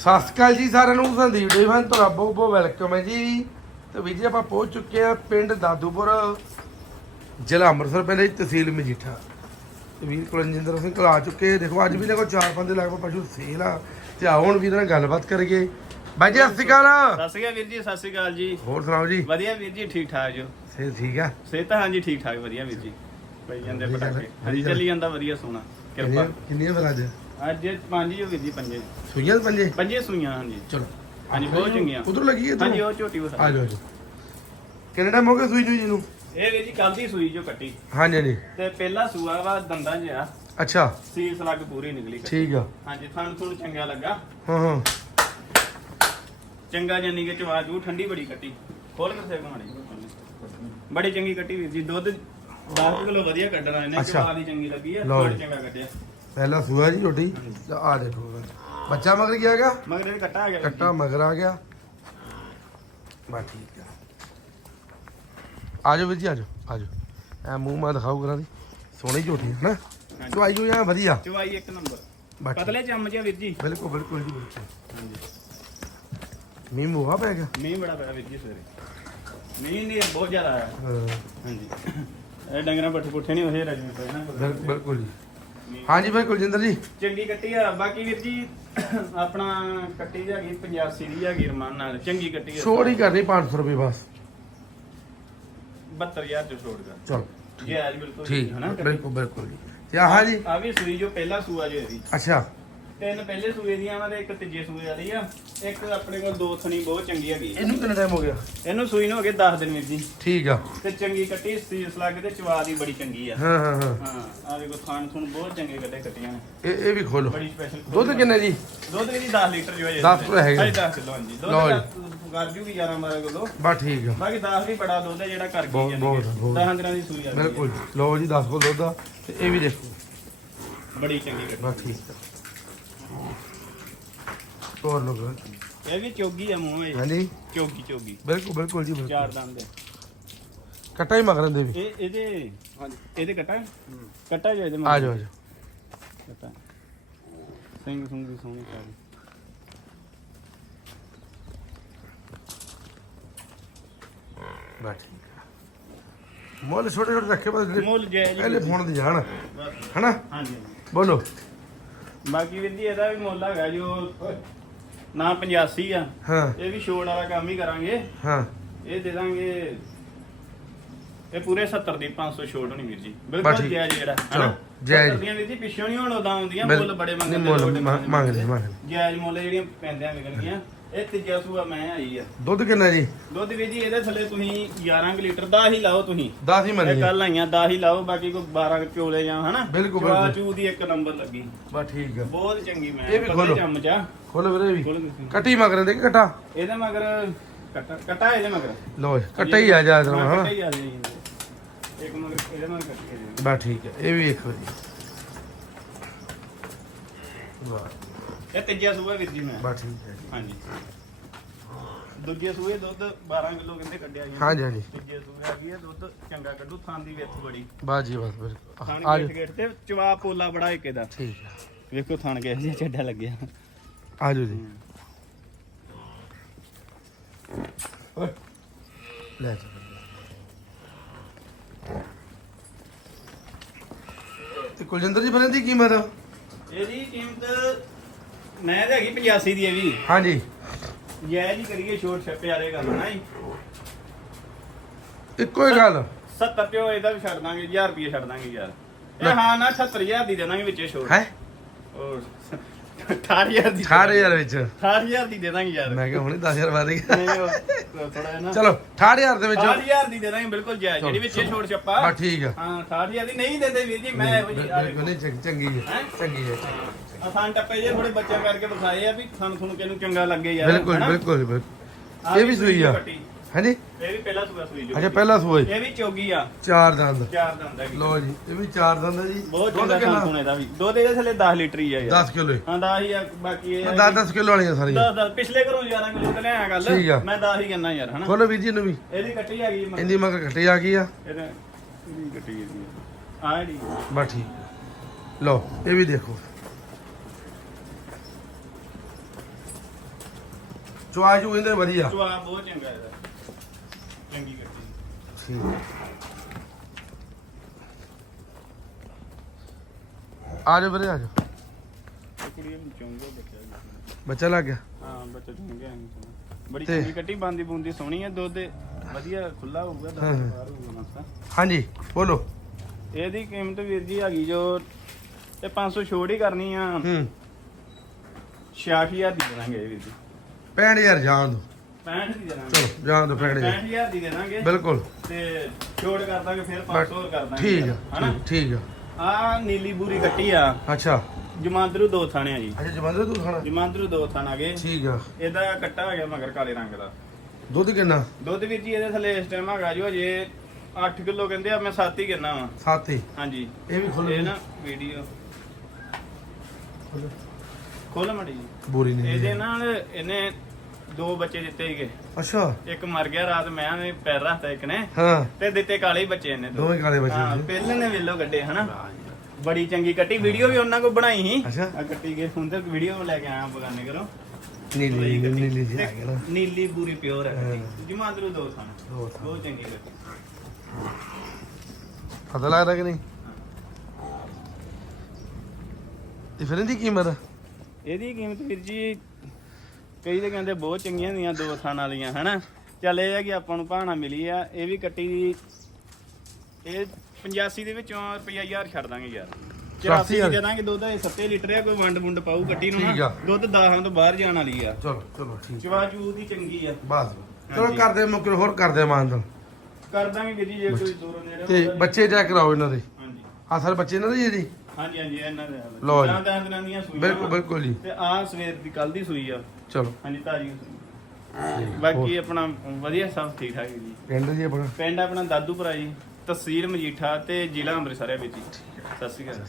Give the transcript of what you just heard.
ਸਤਿ ਸ਼੍ਰੀ ਅਕਾਲ ਜੀ ਸਾਰਿਆਂ ਨੂੰ ਸੰਦੀਪ ਡੇਵਨ ਤੁਹਾਡਾ ਬਹੁਤ ਬਹੁਤ ਵੈਲਕਮ ਹੈ ਜੀ। ਤੇ ਵੀਰ ਜੀ ਆਪਾਂ ਪਹੁੰਚ ਚੁੱਕੇ ਆ ਪਿੰਡ ਦਾਦੂਪੁਰ ਜ਼ਿਲ੍ਹਾ ਅੰਮ੍ਰਿਤਸਰ ਪਹਿਲੇ ਤਹਿਸੀਲ ਮਜੀਠਾ। ਤੇ ਵੀਰ ਕੁਲਜਿੰਦਰ ਸਿੰਘ ਕੋਲ ਆ। ਚੁੱਕੇ ਦੇਖੋ ਅੱਜ ਵੀ ਨੇ ਕੋ ਚਾਰ ਪੰਜ ਲੱਖ ਪਸ਼ੂ ਸੇਲ ਆ। ਤੇ ਆਓ ਹੁਣ ਵੀਰ ਨਾਲ ਗੱਲਬਾਤ ਕਰੀਏ। ਬਾਈ ਜੀ ਸਤਿ ਸ਼੍ਰੀ ਅਕਾਲ। ਸਤਿ ਸ਼੍ਰੀ ਅਕਾਲ ਵੀਰ ਜੀ ਸਤਿ ਸ਼੍ਰੀ ਅਕਾਲ ਜੀ। ਹੋਰ ਸੁਣਾਓ ਜੀ? ਵਧੀਆ ਵੀਰ ਜੀ ਠੀਕ ਠਾਕ ਜੋ। ਸੇ ਠੀਕ ਆ? ਸਿਹਤ ਹਾਂਜੀ ਠੀਕ ਠਾਕ ਵਧੀਆ ਵੀਰ ਜੀ। ਪਈ ਜਾਂਦੇ ਪਟਾਕੇ। ਹਾਂਜੀ ਚੱਲੀ ਜਾਂਦਾ ਵਧੀਆ ਕਿਰਪਾ ਕਿੰਨੀਆਂ ਕਿੰਨੀਆਂ ਫਿਰ ਅੱਜ? ਅੱਜ ਪੰਜ ਜੋ ਵੀਰ ਜੀ ਪੰਜੇ। ਸੂਈਆਂ ਤੇ ਪੰਜੇ? ਪੰਜੇ ਸੂਈਆਂ ਹਾਂਜੀ। ਚਲੋ। ਹਾਂਜੀ ਬਹੁਤ ਚੰਗੀਆਂ। ਉਧਰ ਲੱਗੀ ਹੈ ਹਾਂਜੀ ਤੂੰ ਉਹ ਝੋਟੀ ਆ ਵਸਾ ਜਾਓ ਆ ਜਾਓ। ਕਿੰਨੇ ਟਾਈਮ ਹੋ ਗਿਆ ਸੂਈ ਨੂੰ ਜੀ ਨੂੰ? ਇਹ ਵੀਰ ਜੀ ਕੱਲ ਦੀ ਸੂਈ ਜੋ ਕੱਟੀ। ਹਾਂਜੀ ਹਾਂਜੀ। ਤੇ ਪਹਿਲਾ ਸੂਆ ਵਾ ਦੰਦਾਂ ਜਿਹਾ। ਅੱਛਾ। ਸੀਸ ਲੱਗ ਪੂਰੀ ਨਿਕਲੀ ਕੱਟੀ। ਠੀਕ ਆ। ਹਾਂਜੀ ਥਣ ਥੁਣ ਚੰਗਾ ਲੱਗਾ। ਹਾਂ ਹਾਂ। ਚੰਗਾ ਜੰਨੀ ਕੇ ਚਵਾ ਜੂ ਠੰਡੀ ਬੜੀ ਕੱਟੀ। ਖੋਲ ਕੇ ਸੇਕ ਮਾੜੀ ਬੜੀ ਚੰਗੀ ਕੱਟੀ ਵੀਰ ਜੀ ਦੁੱਧ 10 ਕਿਲੋ ਵਧੀਆ ਕੱਢਣਾ ਇਹਨੇ ਅੱਛਾ। ਚਵਾ ਦੀ ਚੰਗੀ ਲੱਗੀ ਆ ਲਓ ਥੋੜੀ ਜੀ। ਚੰਗਾ ਕੱਢਿਆ। ਪਹਿਲਾ ਸੂਆ ਜੀ ਤੇ ਆ ਦੇਖੋ। ਬੱਚਾ ਮਗਰ ਗਿਆ ਹੈਗਾ? ਮਗਰ ਇਹ ਕੱਟਾ ਆ ਗਿਆ। ਕੱਟਾ ਮਗਰ ਆ ਗਿਆ। ਬਾ ਠੀਕ ਆ। ਆ ਜਾਓ ਵੀਰ ਜੀ ਆ ਜਾਓ ਆ ਜਾਓ ਐ ਮੂੰਹ ਮਾ ਦਿਖਾਓ ਕਰਾਂ ਦੀ। ਸੋਹਣੀ ਝੋਟੀ ਹੈ ਨਾ। ਚਵਾਈ ਜੋ ਆ ਵਧੀਆ। ਚਵਾਈ ਇੱਕ ਨੰਬਰ। ਪਤਲੇ ਚਮਚ ਆ ਵੀਰ ਜੀ। ਬਿਲਕੁਲ ਬਿਲਕੁਲ ਜੀ ਬਿਲਕੁਲ। ਹਾਂਜੀ। ਮੀਂਹ ਮੂਹਾ ਪੈ ਗਿਆ? ਮੀਂਹ ਬੜਾ ਪਿਆ ਵੀਰ ਜੀ ਸਵੇਰੇ। ਮੀਂਹ ਨਹੀਂ ਬਹੁਤ ਜ਼ਿਆਦਾ ਆਇਆ। ਹਾਂਜੀ। ਇਹ ਡੰਗਰਾਂ ਪੱਠੇ ਪੁੱਠੇ ਨਹੀਂ ਹੋਏ ਨਾ। ਬਿਲਕੁਲ ਬਿਲਕੁਲ ਜੀ। ਹਾਂਜੀ ਬਿਲਕੁਲ ਜਿੰਦਰ ਜੀ। ਚੰਗੀ ਕੱਟੀ ਆ। ਬਾਕੀ ਵੀਰ ਜੀ ਆਪਣਾ ਕੱਟੀ ਹੈਗੀ 85 ਦੀ ਹੈਗੀ ਰਮਾਨ ਨਾਲ। ਚੰਗੀ ਕੱਟੀ ਆ। ਛੋੜ ਹੀ ਕਰਨੀ 500 ਰੁਪਏ ਬਸ। 72000 ਚ ਛੋੜ ਕਰ। ਚਲੋ। ਜੀ ਬਿਲਕੁਲ ਠੀਕ ਹਨਾ? ਬਿਲਕੁਲ ਬਿਲਕੁਲ ਜੀ। ਤੇ ਆਹ ਜੀ। ਆ ਵੀ ਸੂਈ ਜੋ ਪਹਿਲਾ ਸੂਆ ਜੋ ਇਹਦੀ ਅੱਛਾ। ਤਿੰਨ ਪਹਿਲੇ ਸੂਏ ਦੀਆਂ ਉਹਨਾਂ ਦੇ ਇੱਕ ਤੀਜੇ ਸੂਏ ਵਾਲੀ ਆ। ਇੱਕ ਆਪਣੇ ਕੋਲ ਦੋ ਥਣੀ ਬਹੁਤ ਚੰਗੀ ਹੈਗੀ। ਇਹਨੂੰ ਕਿੰਨਾ ਟਾਈਮ ਹੋ ਗਿਆ? ਇਹਨੂੰ ਸੂਈ ਨੂੰ ਹੋ ਗਏ 10 ਦਿਨ ਵੀਰ ਜੀ। ਠੀਕ ਆ। ਤੇ ਚੰਗੀ ਕੱਟੀ ਸੀਸ ਲੱਗ ਤੇ ਚਵਾ ਦੀ ਬੜੀ ਚੰਗੀ ਆ। ਹਾਂ ਹਾਂ ਹਾਂ। ਹਾਂ ਆ ਵੇਖੋ ਖਾਣ ਥੁਣ ਬਹੁਤ ਚੰਗੇ ਕੱਟੇ ਕੱਟੀਆਂ ਨੇ। ਇਹ ਇਹ ਵੀ ਖੋਲੋ। ਬੜੀ ਸਪੈਸ਼ਲ ਦੁੱਧ ਕਿੰਨੇ ਜੀ ਦੁੱਧ ਵੀ 10 ਲੀਟਰ ਜੋ ਹੈ 10 ਕਿਲੋ ਹੈਗਾ। 10 ਕਿਲੋ ਹਾਂਜੀ। ਦੁੱਧ ਕਰ ਜੂਗੀ 11 12 ਕਿਲੋ। ਬਾ ਠੀਕ ਆ। ਬਾਕੀ 10 ਵੀ ਬੜਾ ਦੁੱਧ ਹੈ ਜਿਹੜਾ ਕਰ ਗਈ ਬਹੁਤ- ਬਹੁਤ- ਬਹੁਤ। 10 ਦਿਨਾਂ ਦੀ ਸੂਈ ਆ। ਬਿਲਕੁਲ। ਲਓ ਜੀ 10 ਕੋਲ ਦੁੱਧ ਆ। ਤੇ ਇਹ ਵੀ ਦੇਖੋ। ਬੜੀ ਚੰਗੀ ਕੱਟੀ। ਬਾ ਠੀਕ ਆ। ਹੋਰ ਲੋਕ? ਇਹ ਵੀ ਚੋਗੀ ਆ ਮੂੰਹ ਵਿੱਚ। ਹਾਂਜੀ? ਚੋਗੀ ਚੋਗੀ। ਬਿਲਕੁਲ ਬਿਲਕੁਲ ਜੀ ਬਿਲਕੁਲ। ਚਾਰ ਦੰਦ। ਦੇ ਕੱਟਾ ਹੀ ਮਗਰਨ ਦੇ ਵੀ। ਇਹ ਇਹਦੇ ਹਾਂਜੀ। ਇਹਦੇ ਕੱਟਾ? ਕੱਟਾ ਜੋ ਇਹਦੇ ਆ ਜਾਓ ਆ ਜਾਓ। ਕੱਟਾ। ਸਿੰਘ ਸੁੰਗ ਦੀ ਸੋਹਣੀ ਸਾਰੀ। ਬਾ ਠੀਕ ਆ। ਮੁੱਲ ਛੋਟੇ ਛੋਟੇ ਰੱਖੇ ਬਸ ਮੁੱਲ ਜਾਇਜ਼ ਹੀ ਪਹਿਲੇ ਫੋਨ ਦੀ ਜਾਣ। ਹਨਾ? ਹਾਂਜੀ। ਬੋਲੋ। ਬਾਕੀ ਵੀਰ ਜੀ ਇਹਦਾ ਵੀ ਮੁੱਲ ਹੈਗਾ ਜੋ ਨਾ 85 ਆ। ਹਾਂ। ਇਹ ਵੀ ਛੋੜ ਵਾਲਾ ਕੰਮ ਹੀ ਕਰਾਂਗੇ। ਹਾਂ। ਇਹ ਦੇ ਦਾਂਗੇ ਇਹ ਪੂਰੇ 70 ਦੀ 500 ਛੋੜ ਹੋਣੀ ਵੀਰ ਜੀ। ਬਿਲਕੁਲ। ਜਾਇਜ਼ ਜਿਹੜਾ ਚਲੋ। 70 ਦੀਆਂ ਵੀਰ ਜੀ ਪਿੱਛੋਂ ਨਹੀਂ ਹੁਣ ਉਦਾਂ ਆਉਂਦੀਆਂ ਮੁੱਲ ਬੜੇ ਮੰਗਦੇ ਮੁੱਲ ਮੰਗਦੇ ਮੰਗਦੇ ਜਾਇਜ਼ ਮੁੱਲ ਜਿਹੜੀਆਂ ਪੈਂਦਿਆਂ ਵਿਕਣਗੀਆਂ। ਇਹ ਤੀਜਾ ਸੂਆ ਮੈਂ ਆਈ ਆ। ਦੁੱਧ ਕਿੰਨਾ ਜੀ? ਦੁੱਧ ਵੀਰ ਜੀ ਇਹਦੇ ਥੱਲੇ ਤੁਸੀਂ 11 ਕੁ ਲੀਟਰ ਦਾ ਹੀ ਲਾਓ ਤੁਸੀਂ। 10 ਹੀ ਇਹ ਮੰਨੀ ਕੱਲ ਆਈਆਂ 10 ਹੀ ਲਾਓ ਬਾਕੀ ਕੋਈ 12 ਚੋਲੇ ਜਾਂ ਹਨਾ। ਬਿਲਕੁਲ, ਬਿਲਕੁਲ। ਚੂ ਦੀ ਇੱਕ ਨੰਬਰ ਲੱਗੀ। ਬਾ ਠੀਕ ਆ। ਬਹੁਤ ਚੰਗੀ ਮੈਂ ਇਹ ਵੀ ਖੋਲੋ। ਚਮਚ ਆ ਖੋਲੋ ਵੀਰੇ ਵੀ। ਕੱਟੀ ਮਗਰਨ ਦੇ ਕਿ ਕੱਟਾ? ਇਹਦੇ ਮਗਰ ਕਟਾ ਕਟਾ ਇਹਦੇ ਮਗਰ। ਲੋ ਕੱਟਾ ਹੀ ਆ ਜਾ ਜਰਾ ਹਾਂ, ਹਾਂ ਕੱਟਾ ਹੀ। ਆ ਜੀ। ਇੱਕ ਮਗਰ ਇਹਦੇ ਮਗਰ ਕੱਟੇ ਇਹਦੇ। ਬਾ ਠੀਕ ਹੈ ਇਹ ਵੀ ਇੱਕ ਵਾਰੀ। ਵਾਹ। ਇਹ ਤੀਜਾ ਸੂਆ ਵੀਰ ਜੀ ਮੈਂ। ਬਾ ਠੀਕ ਹੈ ਜੀ। ਹਾਂਜੀ। ਦੂਜੇ ਸੂਏ ਦੁੱਧ 12 ਕਿਲੋ ਕਹਿੰਦੇ ਕੱਢਿਆ ਜੀ। ਹਾਂਜੀ ਹਾਂਜੀ। ਤੀਜੇ ਸੂਏ ਆ ਗਈ ਹੈ ਦੁੱਧ ਚੰਗਾ ਕੱਢੂ ਥਾਂ ਦੀ ਵਿੱਥ ਬੜੀ। ਬਾ ਜੀ ਬਸ ਬਿਲਕੁਲ ਥਾਣ ਆ ਗੇਟ ਜਾਓ ਗੇਟ ਤੇ ਚਵਾ ਪੋਲਾ ਬੜਾ ਇੱਕ ਇਹਦਾ ਠੀਕ ਹੈ ਵੇਖੋ ਥਾਣ ਕੇ ਜਿਹਾ ਚੱਡਾ ਲੱਗਿਆ। ਆ ਜਾਓ ਜੀ। ਲੈ ਜਾ। ਤੇ ਕੁਲਜਿੰਦਰ ਜੀ ਬਣੇ ਦੀ ਕੀਮਤ? ਇਹਦੀ ਕੀਮਤ ਮੈਂ ਤਾਂ ਹੈਗੀ 85 ਦੀ ਇਹ ਵੀ। ਹਾਂਜੀ। ਜੈ ਜੀ ਕਰੀਏ ਛੋਟ ਛੱਪੇ ਵਾਲੇ ਗੱਲ ਨਾ ਜੀ? ਇੱਕੋ ਹੀ ਗੱਲ। 70 ਪਿਓ ਇਹਦਾ ਵੀ ਛੱਡ ਦਾਂਗੇ 1000 ਰੁਪਏ ਛੱਡ ਦਾਂਗੇ ਯਾਰ। ਇਹ ਹਾਂ ਨਾ 70000 ਦੀ ਦੇ ਦਾਂਗੇ ਵਿੱਚੇ ਛੋਟ। ਹੈ? ਹੋਰ। 68000 ਦੀ 68000 ਵਿੱਚ। 68000 ਦੀ ਦੇ ਦਾਂਗੇ ਯਾਰ। ਮੈਂ ਕਿਹਾ ਹੁਣੇ 10000 ਵਧ ਗਿਆ। ਨਹੀਂ ਉਹ ਥੋੜਾ ਜਿਹਾ ਨਾ। ਚਲੋ 68000 ਦੇ ਵਿੱਚ। 68000 ਦੀ ਦੇ ਦਾਂਗੇ ਬਿਲਕੁਲ ਜਾਇਜ਼। ਜਿਹੜੀ ਵਿੱਚੇ ਛੋਟ ਛੱਪਾ। ਬਾ ਠੀਕ ਆ। ਹਾਂ 68000 ਦੀ ਨਹੀਂ ਦਿੰਦੇ ਵੀਰ ਜੀ ਮੈਂ ਇਹੋ ਜੀ ਬਿਲਕੁਲ ਚੰਗੀ- ਹੈ ਹੈਂ? ਹੈ? ਹੈ। ਆਸਾਨ ਟੱਪੇ ਜੇ ਥੋੜੇ ਬੱਚਿਆਂ ਕਰਕੇ ਵਿਖਾਏ ਆ ਵੀ ਸਾਨੂੰ ਤੁਹਾਨੂੰ ਕਿਹਨੂੰ ਚੰਗਾ ਲੱਗੇ ਯਾਰ ਬਿਲਕੁਲ? ਬਿਲਕੁਲ ਇਹ ਵੀ ਸੂਈ ਆ। ਹਾਂਜੀ? ਇਹ ਵੀ ਪਹਿਲਾ ਸੂਆ ਸੂਈ ਜੋ ਅੱਛਾ ਪਹਿਲਾ ਸੂਈ ਇਹ ਵੀ ਚੋਗੀ ਆ। ਚਾਰ ਦੰਦ। ਚਾਰ ਦੰਦ ਹੈਗੀ। ਲੋ ਜੀ ਇਹ ਵੀ ਚਾਰ ਦੰਦ ਹੈ ਜੀ। ਬਹੁਤ ਚੰਗਾ? ਖਾਣ ਸੁਣੇ ਦਾ ਵੀ। ਦੁੱਧ ਇਹਦੇ ਥੱਲੇ 10 ਲੀਟਰ ਹੀ ਆ ਯਾਰ। 10 ਕਿਲੋ ਹਾਂ। 10 ਹੀ ਆ ਬਾਕੀ ਇਹ 10 10 ਕਿਲੋ ਵਾਲੀਆਂ ਸਾਰੀਆਂ। 10 10 ਪਿਛਲੇ ਘਰੋਂ 11 ਕਿਲੋ ਤੇ ਲਿਆਇਆ ਗੱਲ। ਆ। ਮੈਂ 10 ਹੀ ਕਹਿੰਦਾ ਯਾਰ ਹਨਾ। ਖੋਲੋ ਵੀਰ ਜੀ ਨੂੰ ਵੀ। ਇਹਦੀ ਕੱਟੀ ਹੈਗੀ ਮਤਲਬ ਇੰਦੀ ਮਗਰ ਕੱਟੀ ਆ ਗਈ ਆ। ਇਹਦੇ ਇਹਦੀ ਕੱਟੀ ਆ ਠੀਕ। ਹੈ। ਲਓ ਇਹ ਵੀ ਦੇਖੋ। ਚੁਆ ਚੂ ਇਹਦੇ ਵਧੀਆ। ਚੁਆ ਬਹੁਤ ਚੰਗਾ ਇਹਦਾ। ਚੰਗੀ ਕੱਟੀ। ਆ ਜਾਓ ਵੀਰੇ ਆ ਜਾਓ। ਇਹ ਕੁੜੀ ਨੂੰ ਚੁੰਗਾ ਬੱਚਾ ਲੱਗ ਗਿਆ? ਹਾਂ ਬੱਚਾ ਚੁੰਗਿਆ ਨਹੀਂ ਚੁੰਗਾ। ਬੜੀ ਤੇ- ਚੰਗੀ ਕੱਟੀ ਬੰਦੀ ਬੁੰਦੀ ਸੋਹਣੀ ਹੈ ਦੁੱਧ ਵਧੀਆ ਖੁੱਲਾ ਹੋਊਗਾ ਹਾਂ। ਬਾਹਰ ਹਾਂਜੀ ਬੋਲੋ। ਇਹਦੀ ਕੀਮਤ ਵੀਰ ਜੀ ਹੈਗੀ ਜੋ ਤੇ 500 ਛੋੜ ਹੀ ਕਰਨੀ ਆ। ਹੂੰ। 66000 ਦੀ ਦੇਵਾਂਗੇ ਵੀਰ ਜੀ। 65000 ਜਾਣ ਦੋ 65 ਦੀ ਦੇਵਾਂਗੇ। ਚਲੋ ਜਾਣ ਦੋ 65000 65000 ਦੀ ਦੇਵਾਂਗੇ ਬਿਲਕੁਲ। ਤੇ ਛੋੜ ਕਰ ਦਾਂਗੇ ਫਿਰ 500 ਹੋਰ ਕਰ ਦਾਂਗੇ। ਠੀਕ ਆ ਠੀਕ- ਆ। ਆ ਨੀਲੀ ਬੂਰੀ ਕੱਟੀ ਆ। ਅੱਛਾ। ਜਮਾਂਦਰੂ ਦੋ ਥਾਣੇ ਆ ਜੀ। ਅੱਛਾ ਜਵੰਦਰ ਤੂੰ ਖਾਣਾ ਜਮਾਂਦਰੂ ਦੋ ਥਾਣ ਗਏ ਠੀਕ ਆ। ਇਹਦਾ ਕੱਟਾ ਆ ਗਿਆ ਮਗਰ ਕਾਲੇ ਰੰਗ ਦਾ। ਦੁੱਧ ਕਿੰਨਾ? ਦੁੱਧ ਵੀਰ ਜੀ ਇਹਦੇ ਥੱਲੇ ਇਸ ਟਾਈਮ ਹੈਗਾ ਜੋ ਅਜੇ 8 ਕਿਲੋ ਕਹਿੰਦੇ ਆ ਮੈਂ 7 ਹੀ ਕਹਿੰਦਾ ਵਾਂ। ਹਾਂਜੀ। ਇਹ ਵੀ ਖੋਲ ਇਹ ਨਾ ਵੀਡੀਓ। ਖੋਲ ਮੜੀ ਜੀ। ਬੋਰੀ ਨਹੀਂ ਇਹਦੇ ਨਾਲ ਇਹਨੇ ਦੋ ਬੱਚੇ ਦਿੱਤੇ ਸੀਗੇ। ਅੱਛਾ। ਇੱਕ ਮਰ ਗਿਆ ਰਾਤ ਮੈਂ ਨੇ ਪੈਰ ਰੱਖਤਾ ਇੱਕ ਨੇ। ਹਾਂ। ਤੇ ਦਿੱਤੇ ਕਾਲੇ ਹੀ ਬੱਚੇ ਦੋ। ਦੋਵੇਂ ਕਾਲੇ ਬੱਚੇ ਹਾਂ ਨੇ। ਪਹਿਲੇ ਨੇ ਵੇਲੋ ਕੱਢੇ ਹਨਾ? ਬੜੀ ਚੰਗੀ ਕੱਟੀ। ਵੀਡੀਓ ਵੀ ਉਹਨਾਂ ਕੋ ਬਣਾਈ ਸੀ। ਅੱਛਾ। ਆ ਕੱਟੀ ਕੇ ਹੁਣ ਤੱਕ ਵੀਡੀਓ ਲੈ ਕੇ ਆਇਆ ਬਗਾਨੇ ਕਰੋ ਨੀਲੀ ਨੀਲੀ ਜੀ ਆ ਗਿਆ ਨਾ। ਨੀਲੀ ਪੂਰੀ ਪਿਓਰ ਹੈ। ਜਮਾਂਦਰੂ ਦੋ ਥਾਂ। ਦੋ ਥਾਂ। ਬਹੁਤ ਚੰਗੀ ਕੱਟੀ। ਪਤਾ ਲੱਗਦਾ ਕਿ ਨਹੀਂ? ਤੇ ਫਿਰ ਇਹਦੀ ਕੀਮਤ? ਇਹਦੀ ਕੀਮਤ ਵੀਰ ਜੀ ਕਈ ਤੇ ਕਹਿੰਦੇ ਬਹੁਤ ਚੰਗੀਆਂ ਹੁੰਦੀਆਂ ਦੋ ਥਾਂ ਵਾਲੀਆਂ ਹਨਾ? ਚੱਲ ਇਹ ਹੈ ਕਿ ਆਪਾਂ ਨੂੰ ਭਾਣਾ ਮਿਲੀ ਆ ਇਹ ਵੀ ਕੱਟੀ ਇਹ 85 ਦੇ ਵਿੱਚੋਂ ਰੁਪਈਆ ਹਜ਼ਾਰ ਛੱਡ ਦਾਂਗੇ ਯਾਰ। 84 ਹਜ਼ਾਰ। ਦੇ ਦਾਂਗੇ ਦੁੱਧ ਇਹ 7 ਲੀਟਰ ਆ ਕੋਈ ਵੰਡ ਵੁੰਡ ਪਾਊ ਕੱਟੀ ਨੂੰ ਠੀਕ ਨਾ ਆ। ਦੁੱਧ 10 ਤੋਂ ਬਾਹਰ ਜਾਣ ਵਾਲੀ ਆ। ਚਲੋ ਚਲੋ ਠੀਕ ਚਵਾ ਚੂ ਦੀ ਚੰਗੀ ਆ। ਬਸ। ਚਲੋ। ਕਰਦੇ ਮੁੱਕਰ ਹੋਰ ਕਰਦੇ ਮਾਨਦਨ। ਕਰ ਦਾਂਗੇ ਵੀਰ ਜੀ ਜੇ ਕੋਈ ਦੂਰੋਂ ਨੇੜੇ ਤੇ ਹੁੰਦਾ। ਬੱਚੇ ਚੈੱਕ ਕਰਾਓ ਇਹਨਾਂ ਦੇ। ਹਾਂਜੀ। ਆ ਸਾਰੇ ਬੱਚੇ ਇਹਨਾਂ ਦੇ ਜੀ ਇਹਦੀ? ਹਾਂਜੀ ਹਾਂਜੀ ਇਹਨਾਂ ਦੇ ਹਾਲ। ਲਓ ਜੀ। ਦਸ ਦਸ ਦਿਨਾਂ ਦੀਆਂ ਸੂਈਆਂ ਬਿਲਕੁਲ ਵਾਂ। ਬਿਲਕੁਲ ਜੀ। ਤੇ ਆ ਸਵੇਰ ਦੀ ਕੱਲ ਦੀ ਸੂਈ ਆ। ਚਲੋ। ਹਾਂਜੀ ਤਾਜੀ ਬਾਕੀ ਆਪਣਾ ਵਧੀਆ ਸਭ ਠੀਕ ਠਾਕ ਹੈ ਜੀ। ਪਿੰਡ ਜੀ ਆਪਣਾ? ਪਿੰਡ ਆਪਣਾ ਦਾਦੂਪੁਰਾ ਜੀ। ਤਹਿਸੀਲ ਮਜੀਠਾ ਤੇ ਜ਼ਿਲ੍ਹਾ ਅੰਮ੍ਰਿਤਸਰ ਹੈ। ਵਿੱਚ ਜੀ ਸਤਿ ਸ਼੍ਰੀ ਅਕਾਲ।